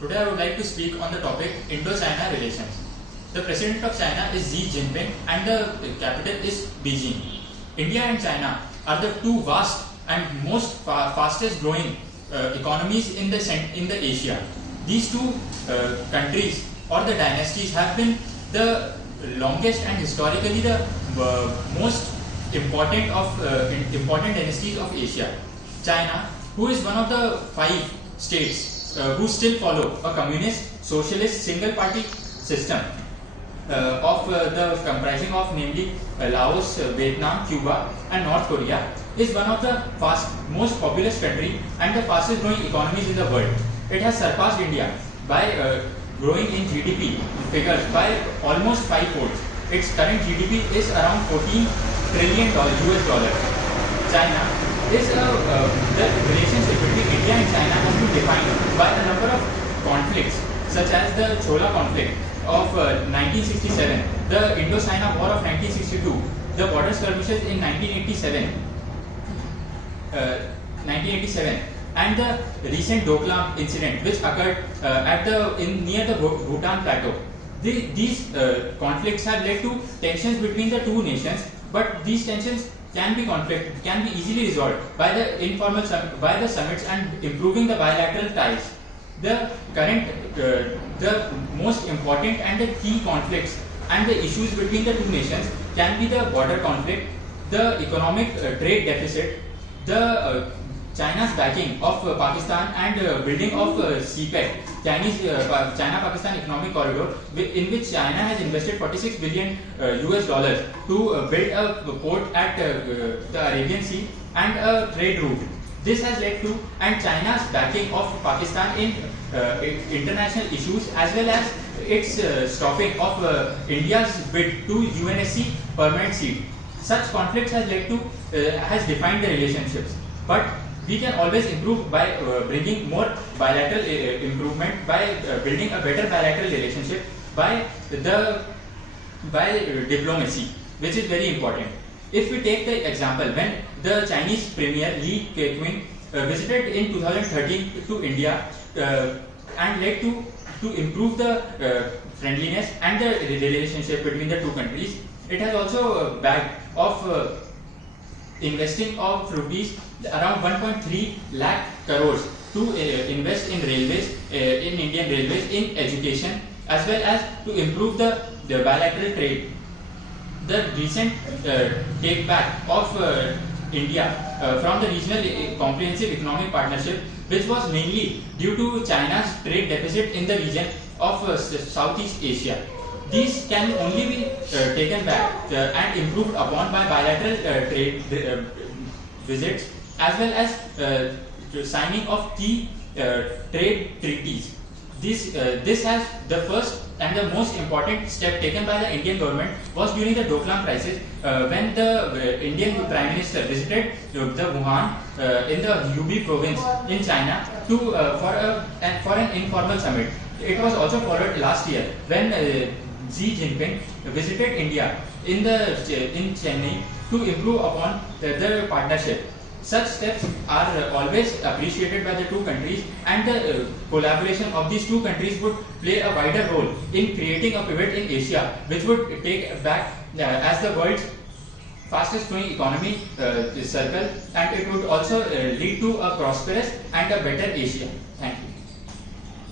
Today I would like to speak on the topic Indo-China relations. The president of China is Xi Jinping and the capital is Beijing. India and China are the two vast and most fastest growing economies in the Asia. These two countries or the dynasties have been the longest and historically the most important dynasties of Asia. China, who is one of the 5 states who still follow a communist, socialist, single-party system the comprising of namely Laos, Vietnam, Cuba, and North Korea, is one of the most populous country and the fastest growing economies in the world. It has surpassed India by growing in GDP figures by almost 5-fold. Its current GDP is around $14 trillion US dollars. China is the relationship between India and China has been defined by a number of conflicts, such as the Chola conflict of 1967, the Indo-China War of 1962, the border skirmishes in 1987, and the recent Doklam incident, which occurred near the Bhutan plateau. These conflicts have led to tensions between the two nations, but these tensions can be easily resolved by the summits and improving the bilateral ties. The most important and the key conflicts and the issues between the two nations can be the border conflict, the economic trade deficit, the China's backing of Pakistan and building of CPEC, China-Pakistan Economic Corridor, in which China has invested $46 billion US dollars to build a port at the Arabian Sea and a trade route. This has led to China's backing of Pakistan in international issues, as well as its stopping of India's bid to UNSC permanent seat. Such conflicts has defined the relationships, but we can always improve by bringing more bilateral improvement, by building a better bilateral relationship by diplomacy, which is very important. If we take the example when the Chinese Premier Li Keqiang visited in 2013 to India and led to improve the friendliness and the relationship between the two countries, it has also bagged of investing of rupees around 1.3 lakh crores to invest in railways, in Indian railways, in education, as well as to improve the bilateral trade. The recent take back of India from the regional comprehensive economic partnership, which was mainly due to China's trade deficit in the region of Southeast Asia. These can only be taken back and improved upon by bilateral trade visits, as well as signing of key trade treaties. This has the first and the most important step taken by the Indian government was during the Doklam crisis, when the Indian Prime Minister visited the Wuhan in the Hubei province in China for an informal summit. It was also followed last year when Xi Jinping visited India in Chennai to improve upon the partnership. Such steps are always appreciated by the two countries, and the collaboration of these two countries would play a wider role in creating a pivot in Asia, which would take back as the world's fastest growing economy circle, and it would also lead to a prosperous and a better Asia. Thank you.